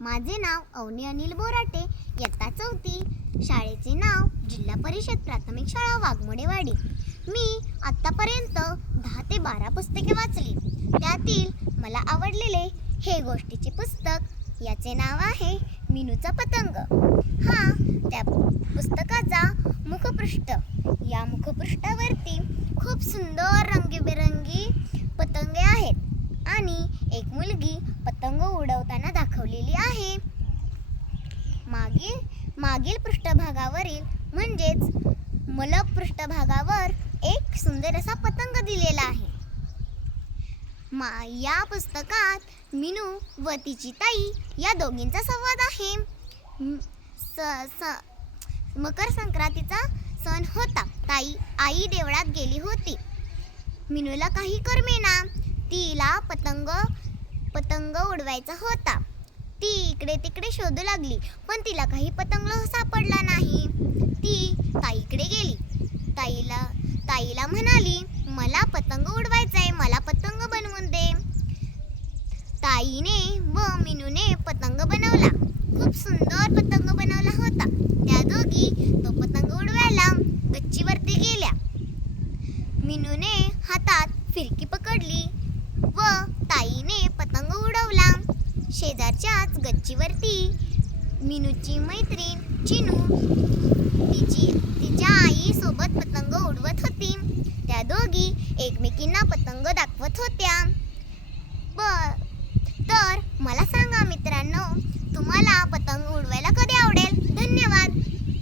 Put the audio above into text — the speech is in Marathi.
माझे नाव अवनी अनिल बोराटे, इयत्ता 4. शाळेचे नाव जिल्हा परिषद प्राथमिक शाळा वाघमोडेवाडी. मी आत्तापर्यंत 10 ते 12 पुस्तके वाचली. त्यातील मला आवडलेले हे गोष्टीचे पुस्तक, याचे नाव आहे मिनूचा पतंग. हा त्या पुस्तकाचा मुखपृष्ठ. या मुखपृष्ठावरती खूप सुंदर रंगीबेरंगी पतंगे आहेत आणि एक मुलगी पतंग उडवताना दाखवलेली आहे. मागील पृष्ठभागावरील म्हणजेच मलक पृष्ठभागावर एक सुंदर असा पतंग दिलेला आहे. या पुस्तकात मिनू व तिची ताई या दोघींचा संवाद आहे. मकर संक्रांतीचा सण होता. आई देवळात गेली होती. मिनूला काही करमेना. तिला पतंग उडवायचा होता. ती इकडे तिकडे शोधू लागली, पण तिला काही पतंग सापडला नाही. ती ताईकडे गेली. ताईला म्हणाली, मला पतंग उडवायचा आहे, मला पतंग बनवून दे. ताईने व मिनूने पतंग बनवला. खूप सुंदर पतंग बनवला होता. त्या दोघी तो पतंग उडवायला गच्चीवरती गेल्या. मिनूने हातात फिरकी पकडली व ताईने पतंग उडवला. शेजारच्याच गच्चीवरती मिनूची मैत्रीण चिनू तिच्या आई सोबत